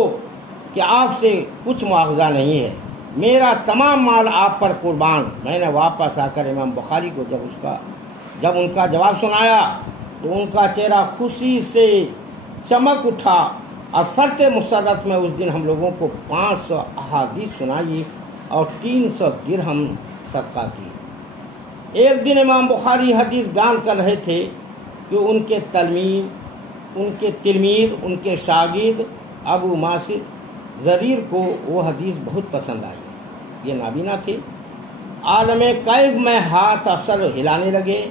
کہ آپ سے کچھ مواخذہ نہیں ہے، میرا تمام مال آپ پر قربان۔ میں نے واپس آ کر امام بخاری کو جب ان کا جواب سنایا تو ان کا چہرہ خوشی سے چمک اٹھا اور فرط مسرت میں اس دن ہم لوگوں کو 500 احادیث سنائی اور 300 درہم صدقہ کی۔ ایک دن امام بخاری حدیث بیان کر رہے تھے کہ ان کے تلمید ان کے شاگرد ابو ماسد زریر کو وہ حدیث بہت پسند آئی۔ یہ نابینا تھے، عالم کیف میں ہاتھ افسر ہلانے لگے۔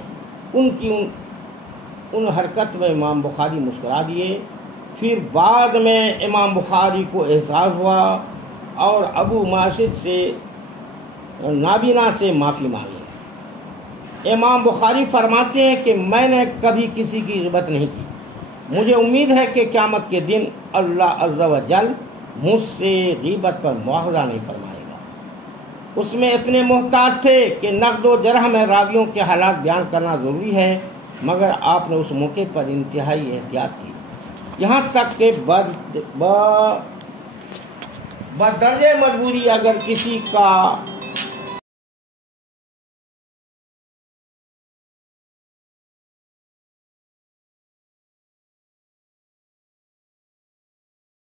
ان حرکت میں امام بخاری مسکرا دیے۔ پھر بعد میں امام بخاری کو احساس ہوا اور ابو ماسد سے نابینا سے معافی مانگی۔ امام بخاری فرماتے ہیں کہ میں نے کبھی کسی کی غیبت نہیں کی، مجھے امید ہے کہ قیامت کے دن اللہ عز و جل مجھ سے غیبت پر مواخذہ نہیں فرمائے گا۔ اس میں اتنے محتاط تھے کہ نقد و جرح میں راویوں کے حالات بیان کرنا ضروری ہے، مگر آپ نے اس موقع پر انتہائی احتیاط کی، یہاں تک کہ بدرجہ مجبوری اگر کسی کا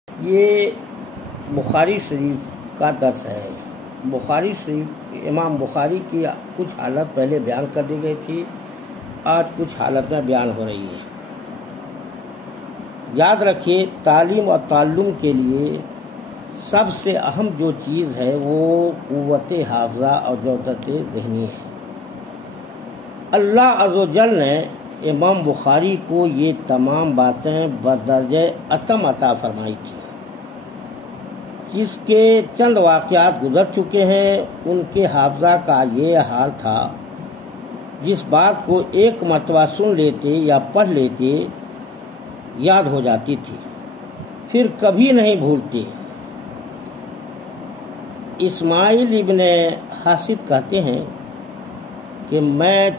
یہ بخاری شریف کا درس ہے۔ بخاری شریف امام بخاری کی کچھ حالت پہلے بیان کر دی گئی تھی، آج کچھ حالتیں بیان ہو رہی ہیں۔ یاد رکھیے تعلیم اور تعلم کے لیے سب سے اہم جو چیز ہے وہ قوت حافظہ اور جودت ذہنی ہے۔ اللہ عز و جل نے امام بخاری کو یہ تمام باتیں بدرجہ اتم عطا فرمائی تھی۔ جس کے چند واقعات گزر چکے ہیں ان کے حافظہ کا یہ حال تھا، جس بات کو ایک مرتبہ سن لیتے یا پڑھ لیتے یاد ہو جاتی تھی، پھر کبھی نہیں بھولتے۔ اسماعیل ابن حاسد کہتے ہیں کہ میں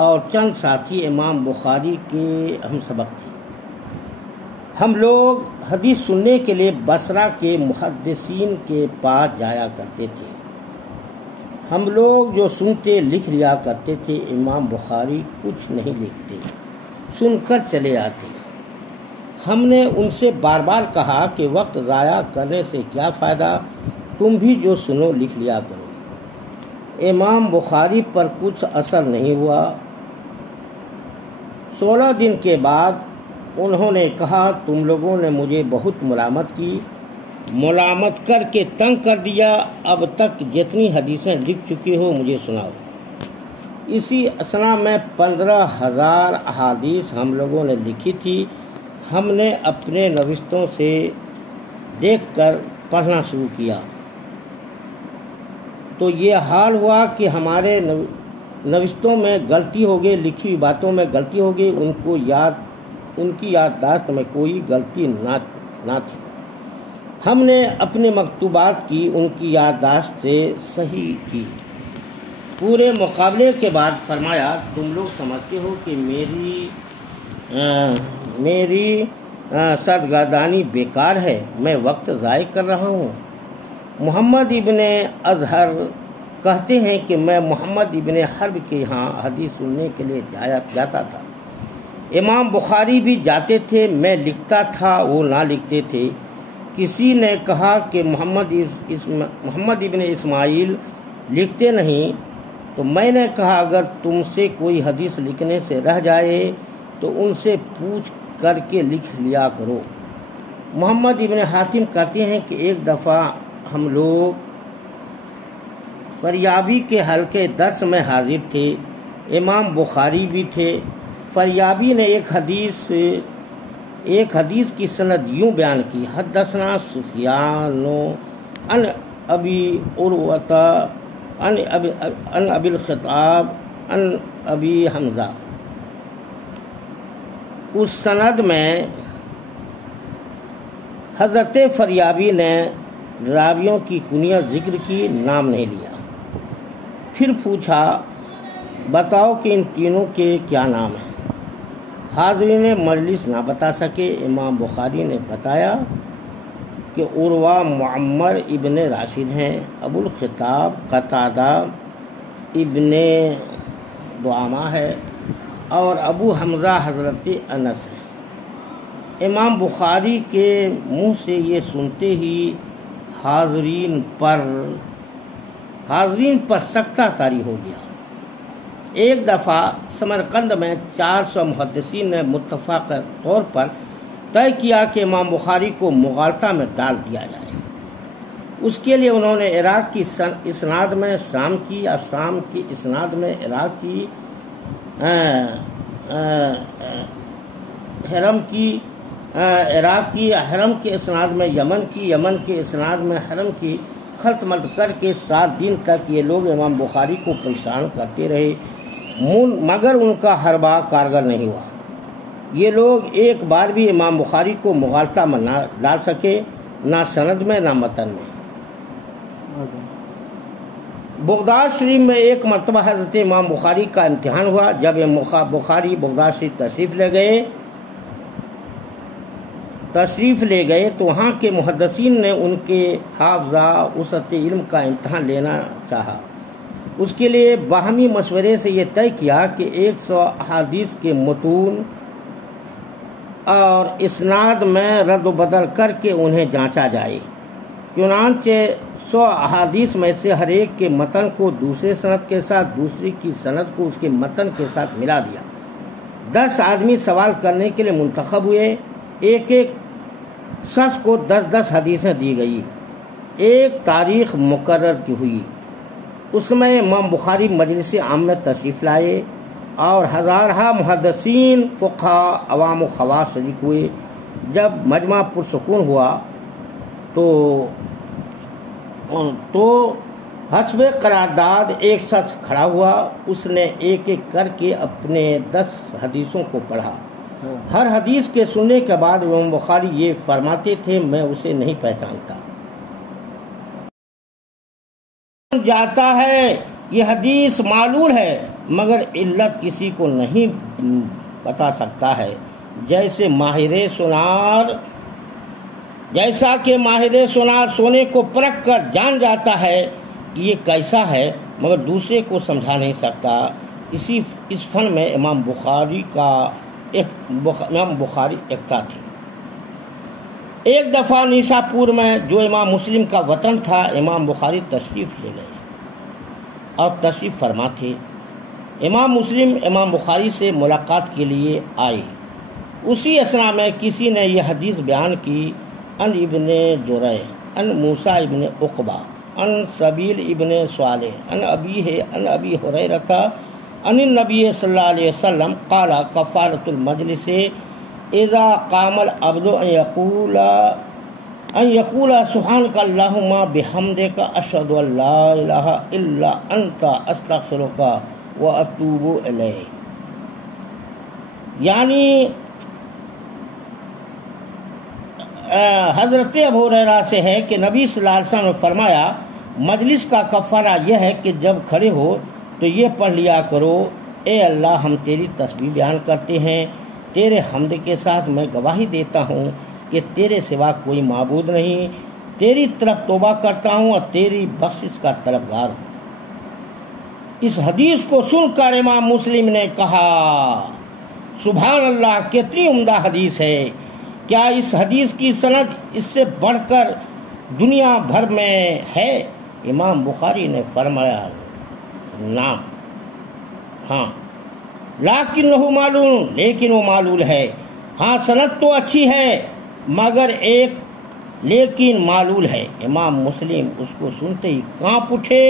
اور چند ساتھی امام بخاری کے ہم سبق تھے۔ ہم لوگ حدیث سننے کے لیے بصرہ کے محدثین کے پاس جایا کرتے تھے۔ ہم لوگ جو سنتے لکھ لیا کرتے تھے، امام بخاری کچھ نہیں لکھتے، سن کر چلے آتے۔ ہم نے ان سے بار بار کہا کہ وقت ضائع کرنے سے کیا فائدہ، تم بھی جو سنو لکھ لیا کرو۔ امام بخاری پر کچھ اثر نہیں ہوا۔ 16 دن کے بعد انہوں نے کہا تم لوگوں نے مجھے بہت ملامت کی، ملامت کر کے تنگ کر دیا، اب تک جتنی حدیثیں لکھ چکے ہو مجھے سناؤ۔ اسی اثنا میں 15,000 احادیث ہم لوگوں نے لکھی تھی۔ ہم نے اپنے نوشتوں سے دیکھ کر پڑھنا شروع کیا تو یہ حال ہوا کہ ہمارے نوشتوں میں غلطی ہو گئی، لکھی ہوئی باتوں میں غلطی ہو گئی، ان کی یادداشت میں کوئی غلطی نہ تھی۔ ہم نے اپنے مکتوبات کی ان کی یادداشت سے صحیح کی۔ پورے مقابلے کے بعد فرمایا تم لوگ سمجھتے ہو کہ میری سرگردانی بیکار ہے، میں وقت ضائع کر رہا ہوں۔ محمد ابن اظہر کہتے ہیں کہ میں محمد ابن حرب کے یہاں حدیث سننے کے لیے جاتا تھا۔ امام بخاری بھی جاتے تھے، میں لکھتا تھا، وہ نہ لکھتے تھے۔ کسی نے کہا کہ محمد ابن اسماعیل لکھتے نہیں، تو میں نے کہا اگر تم سے کوئی حدیث لکھنے سے رہ جائے تو ان سے پوچھ کر کے لکھ لیا کرو۔ محمد ابن حاتم کہتے ہیں کہ ایک دفعہ ہم لوگ فریابی کے حلقے درس میں حاضر تھے، امام بخاری بھی تھے۔ فریابی نے ایک حدیث کی سند یوں بیان کی، حدثنا سفیان عن ابی عروۃ عن ابی الخطاب عن ابی حمزہ۔ اس سند میں حضرت فریابی نے راویوں کی کنیت ذکر کی، نام نہیں لیا۔ پھر پوچھا بتاؤ کہ ان تینوں کے کیا نام ہیں؟ حاضرین مجلس نہ بتا سکے۔ امام بخاری نے بتایا کہ عروہ معمر ابن راشد ہیں، ابو الخطاب قتادہ ابن دعامہ ہے، اور ابو حمزہ حضرت انس ہے۔ امام بخاری کے منہ سے یہ سنتے ہی حاضرین پر سکتہ طاری ہو گیا۔ ایک دفعہ سمرقند میں 400 محدثین نے متفق طور پر طے کیا کہ امام بخاری کو مغالطہ میں ڈال دیا جائے۔ اس کے لیے انہوں نے عراق کی اسناد میں شام کی، اور شام کی اسناد میں عراق کی، عراق کی حرم کے اسناد میں یمن کی، یمن کے اسناد میں حرم کی، خلط ملط کر کے 7 دن تک یہ لوگ امام بخاری کو پریشان کرتے رہے، مگر ان کا حربہ کارگر نہیں ہوا۔ یہ لوگ ایک بار بھی امام بخاری کو مغالطہ میں نہ ڈال سکے، نہ سند میں نہ متن میں۔ بغداد شریف میں ایک مرتبہ حضرت امام بخاری کا امتحان ہوا۔ جب بخاری بغداد شریف تشریف لے گئے تو وہاں کے محدثین نے ان کے حافظہ وسعت علم کا امتحان لینا چاہا۔ اس کے لیے باہمی مشورے سے یہ طے کیا کہ 100 احادیث کے متون اور اسناد میں رد و بدل کر کے انہیں جانچا جائے۔ چنانچہ 100 احادیث میں سے ہر ایک کے متن کو دوسرے سند کے ساتھ، دوسری کی سند کو اس کے متن کے ساتھ ملا دیا۔ 10 آدمی سوال کرنے کے لیے منتخب ہوئے۔ ایک ایک شخص کو 10 حدیثیں دی گئی، ایک تاریخ مقرر کی ہوئی، اس میں امام بخاری مجلس عام میں تشریف لائے اور ہزارہ محدثین، فقہا، عوام و خواص شریک ہوئے۔ جب مجمع پرسکون ہوا تو حسب قرارداد ایک شخص کھڑا ہوا، اس نے ایک ایک کر کے اپنے 10 حدیثوں کو پڑھا۔ ہر حدیث کے سننے کے بعد امام بخاری یہ فرماتے تھے، میں اسے نہیں پہچانتا۔ جاتا ہے یہ حدیث معلول ہے، مگر علت کسی کو نہیں بتا سکتا ہے، جیسا کہ ماہر سونار سونے کو پرکھ کر جان جاتا ہے کہ یہ کیسا ہے، مگر دوسرے کو سمجھا نہیں سکتا۔ اس فن میں امام بخاری ایکتا تھے۔ ایک دفعہ نیساپور میں، جو امام مسلم کا وطن تھا، امام بخاری تشریف لے گئے اور تشریف فرما تھے۔ امام مسلم امام بخاری سے ملاقات کے لیے آئے۔ اسی اثنا میں کسی نے یہ حدیث بیان کی، ان ابن جریح ان موسیٰ ابن عقبہ ان سبیل ابن صالح ان ابی ہریرہ ان النبی صلی اللہ علیہ وسلم قال کفارۃ المجلس اذا قام العبد ان یقول سبحانک اللہم بحمدک اشہد ان لا الہ الا انت استغفرک واتوب الیک۔ یعنی حضرت ابو ہریرہ سے ہے کہ نبی صلی اللہ علیہ وسلم نے فرمایا، مجلس کا کفارہ یہ ہے کہ جب کھڑے ہو تو یہ پڑھ لیا کرو، اے اللہ ہم تیری تسبیح بیان کرتے ہیں، تیرے حمد کے ساتھ میں گواہی دیتا ہوں کہ تیرے سوا کوئی معبود نہیں، تیری طرف توبہ کرتا ہوں اور تیری بخشش کا طلبگار ہوں۔ اس حدیث کو سن کر امام مسلم نے کہا، سبحان اللہ، کتنی عمدہ حدیث ہے! کیا اس حدیث کی سند اس سے بڑھ کر دنیا بھر میں ہے؟ امام بخاری نے فرمایا، نعم، ہاں، لیکن وہ معلول ہے۔ ہاں، سند تو اچھی ہے مگر ایک لیکن معلول ہے۔ امام مسلم اس کو سنتے ہی کانپ اٹھے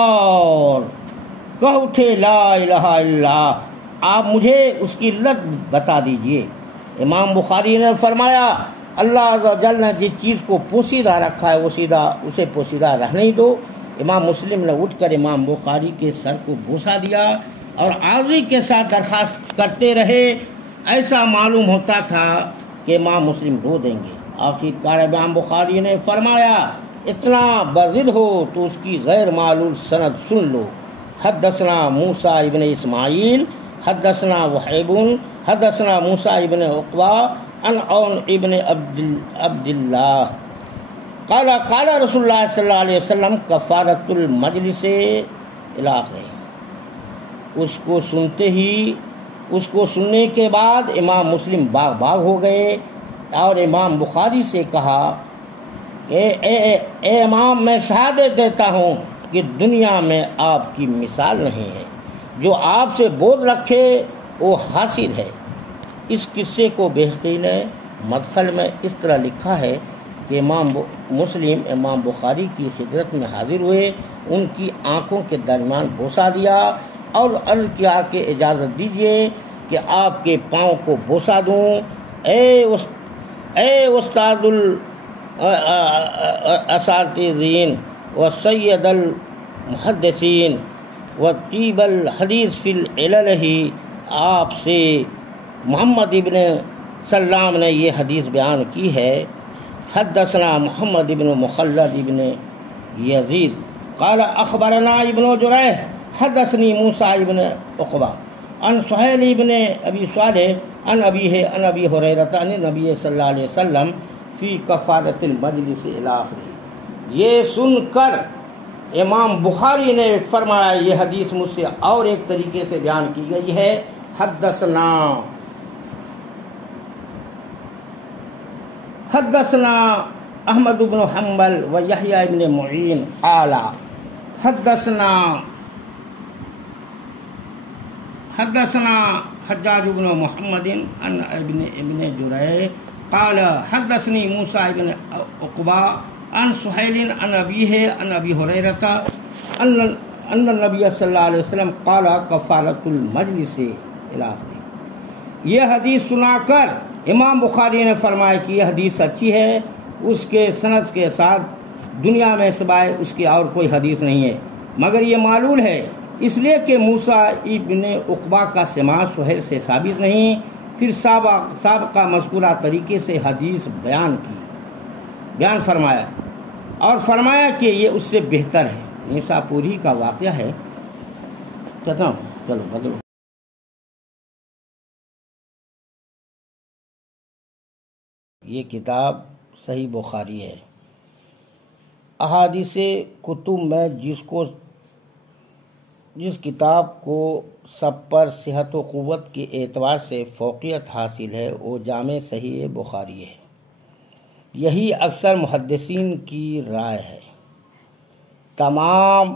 اور کہہ اٹھے، لا الہ الا اللہ، آپ مجھے اس کی علت بتا دیجئے۔ امام بخاری نے فرمایا، اللہ عز و جل نے جس چیز کو پوشیدہ رکھا ہے اسے پوشیدہ رہنے دو۔ امام مسلم نے اٹھ کر امام بخاری کے سر کو بوسہ دیا اور عاجزی کے ساتھ درخواست کرتے رہے۔ ایسا معلوم ہوتا تھا کہ امام مسلم رو دیں گے۔ آخرکار امام بخاری نے فرمایا، اتنا بضد ہو تو اس کی غیر معلول سند سن لو۔ حدثنا موسیٰ ابن اسماعیل حدثنا وحیب حدثنا موسیٰ ابن عقبہ عن عون ابن عبداللہ قال قال رسول اللہ صلی اللہ علیہ وسلم کفارۃ المجلس الی آخرہ۔ اس کو سننے کے بعد امام مسلم باغ ہو گئے اور امام بخاری سے کہا، اے امام، میں شہادت دیتا ہوں کہ دنیا میں آپ کی مثال نہیں ہے، جو آپ سے بودھ رکھے وہ حاصل ہے۔ اس قصے کو بہقی نے مدخل میں اس طرح لکھا ہے کہ امام مسلم امام بخاری کی خدمت میں حاضر ہوئے، ان کی آنکھوں کے درمیان بوسہ دیا اور عرض کیا کہ اجازت دیجیے کہ آپ کے پاؤں کو بوسہ دوں۔ اے استاد الاساتذین و سید المحدثین و طیب الحدیث فی العلل، آپ سے محمد ابن سلام نے یہ حدیث بیان کی ہے۔ حدثنا محمد ابن مخلد ابن یزید قال اخبرنا ابن جریح حدثنی موسیٰ ابن عقبہ عن سہیل ابن ابی صالح عن ابی ہریرہ عن نبی صلی اللہ علیہ وسلم فی کفارۃ المجلس الی آخرہ۔ یہ سن کر امام بخاری نے فرمایا، یہ حدیث مجھ سے اور ایک طریقے سے بیان کی گئی ہے۔ حدثنا احمد بن حنبل و یحییٰ ابن معین قال حدثنا حجاج بن محمد عن ابن جريج قال حدثني موسى بن عقبہ عن سہیل عن ابیہ عن ابی ہریرہ ان النبی صلی اللہ علیہ وسلم قال کفارۃ المجلس الی آخر۔ یہ حدیث سنا کر امام بخاری نے فرمایا کہ یہ حدیث اچھی ہے، اس کے سند کے ساتھ دنیا میں سوائے اس کی اور کوئی حدیث نہیں ہے، مگر یہ معلول ہے اس لیے کہ موسیٰ ابن عقبہ کا سماع سہیل سے ثابت نہیں، پھر سابقہ مذکورہ طریقے سے حدیث بیان فرمایا اور فرمایا کہ یہ اس سے بہتر ہے۔ نیسا پوری کا واقعہ ہے۔ چلو بدلو۔ یہ کتاب صحیح بخاری ہے۔ احادیث کتب میں جس کتاب کو سب پر صحت و قوت کے اعتبار سے فوقیت حاصل ہے وہ جامع صحیح بخاری ہے۔ یہی اکثر محدثین کی رائے ہے۔ تمام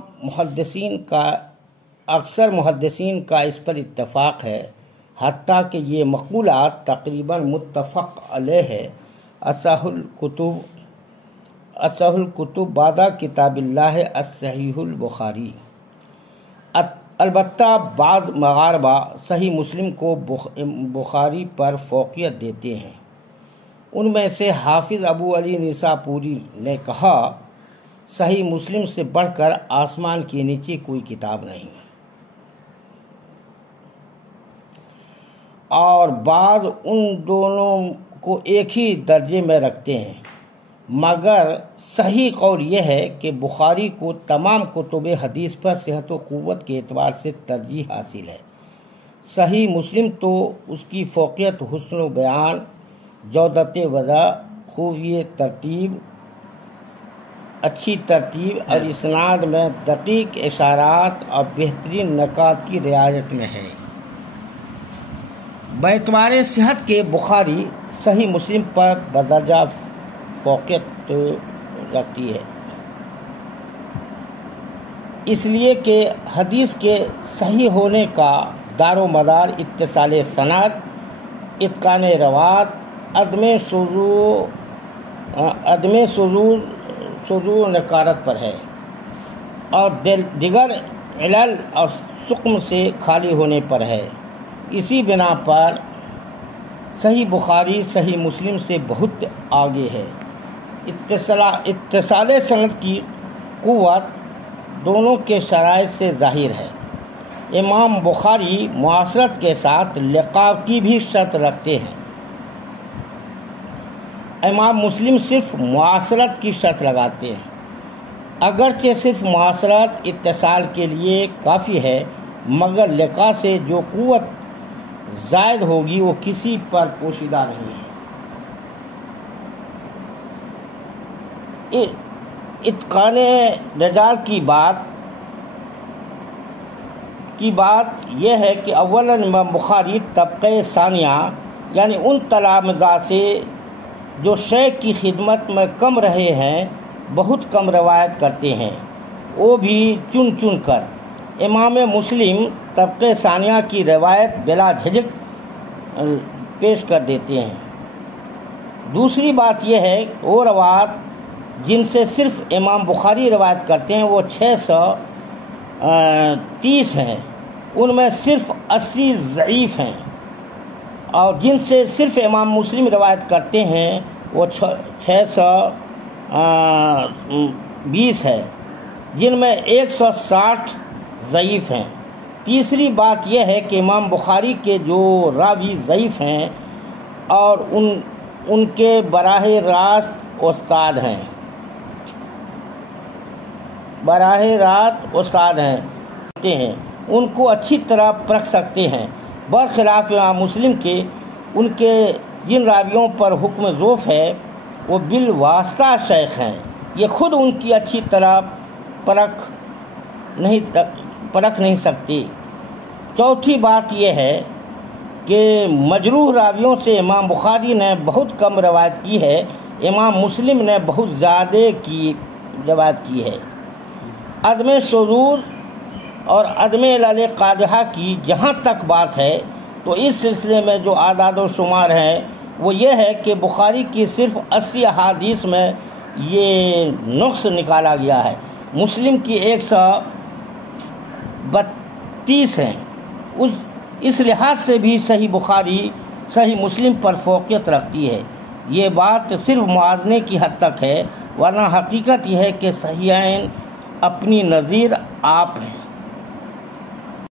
اکثر محدثین کا اس پر اتفاق ہے، حتیٰ کہ یہ مقولات تقریباً متفق علیہ ہے۔ اصح الکتب بعد کتاب اللہ الصحیح البخاری۔ البتہ بعض مغاربہ صحیح مسلم کو بخاری پر فوقیت دیتے ہیں۔ ان میں سے حافظ ابو علی نیساپوری نے کہا صحیح مسلم سے بڑھ کر آسمان کے نیچے کوئی کتاب نہیں، اور بعض ان دونوں کو ایک ہی درجے میں رکھتے ہیں، مگر صحیح قول یہ ہے کہ بخاری کو تمام کتب حدیث پر صحت و قوت کے اعتبار سے ترجیح حاصل ہے۔ صحیح مسلم تو اس کی فوقیت حسن و بیان، جودت وضع، خوبی ترتیب، اچھی ترتیب اور اسناد میں دقیق اشارات اور بہترین نکات کی رعایت میں ہے۔ باعتبار صحت کے بخاری صحیح مسلم پر بدرجہ فوقیت رکھتی ہے، اس لیے کہ حدیث کے صحیح ہونے کا دار و مدار اتصال سند، اتقان روات، عدم شذوذ نکارت پر ہے، اور دیگر علل اور سقم سے خالی ہونے پر ہے۔ اسی بنا پر صحیح بخاری صحیح مسلم سے بہت آگے ہے۔ اتصال سند کی قوت دونوں کے شرائط سے ظاہر ہے۔ امام بخاری معاصرت کے ساتھ لقاء کی بھی شرط رکھتے ہیں، امام مسلم صرف معاصرت کی شرط لگاتے ہیں۔ اگرچہ صرف معاصرت اتصال کے لیے کافی ہے، مگر لقاء سے جو قوت زائد ہوگی وہ کسی پر پوشیدہ نہیں ہے۔ اتقان رجال کی بات یہ ہے کہ اولا امام بخاری طبقہ ثانیہ یعنی ان تلامذہ سے جو شیخ کی خدمت میں کم رہے ہیں بہت کم روایت کرتے ہیں، وہ بھی چن کر۔ امام مسلم طبقہ ثانیہ کی روایت بلا جھجک پیش کر دیتے ہیں۔ دوسری بات یہ ہے کہ وہ روایت جن سے صرف امام بخاری روایت کرتے ہیں وہ 630 ہیں، ان میں صرف 80 ضعیف ہیں، اور جن سے صرف امام مسلم روایت کرتے ہیں وہ 620 ہے، جن میں 160 ضعیف ہیں۔ تیسری بات یہ ہے کہ امام بخاری کے جو راوی ضعیف ہیں اور ان کے براہ راست استاد ہیں، ان کو اچھی طرح پرکھ سکتے ہیں، برخلاف امام مسلم کے ان کے جن راویوں پر حکم ضعف ہے وہ بالواسطہ شیخ ہیں، یہ خود ان کی اچھی طرح پرکھ نہیں سکتی۔ چوتھی بات یہ ہے کہ مجروح راویوں سے امام بخاری نے بہت کم روایت کی ہے، امام مسلم نے بہت زیادہ کی روایت کی ہے۔ عدم شذوذ اور عدم علل قادحہ کی جہاں تک بات ہے تو اس سلسلے میں جو اعداد و شمار ہیں وہ یہ ہے کہ بخاری کی صرف 80 احادیث میں یہ نقص نکالا گیا ہے، مسلم کی 132 ہیں۔ اس لحاظ سے بھی صحیح بخاری صحیح مسلم پر فوقیت رکھتی ہے۔ یہ بات صرف موازنے کی حد تک ہے، ورنہ حقیقت یہ ہے کہ صحیحین اپنی نظیر آپ ہیں۔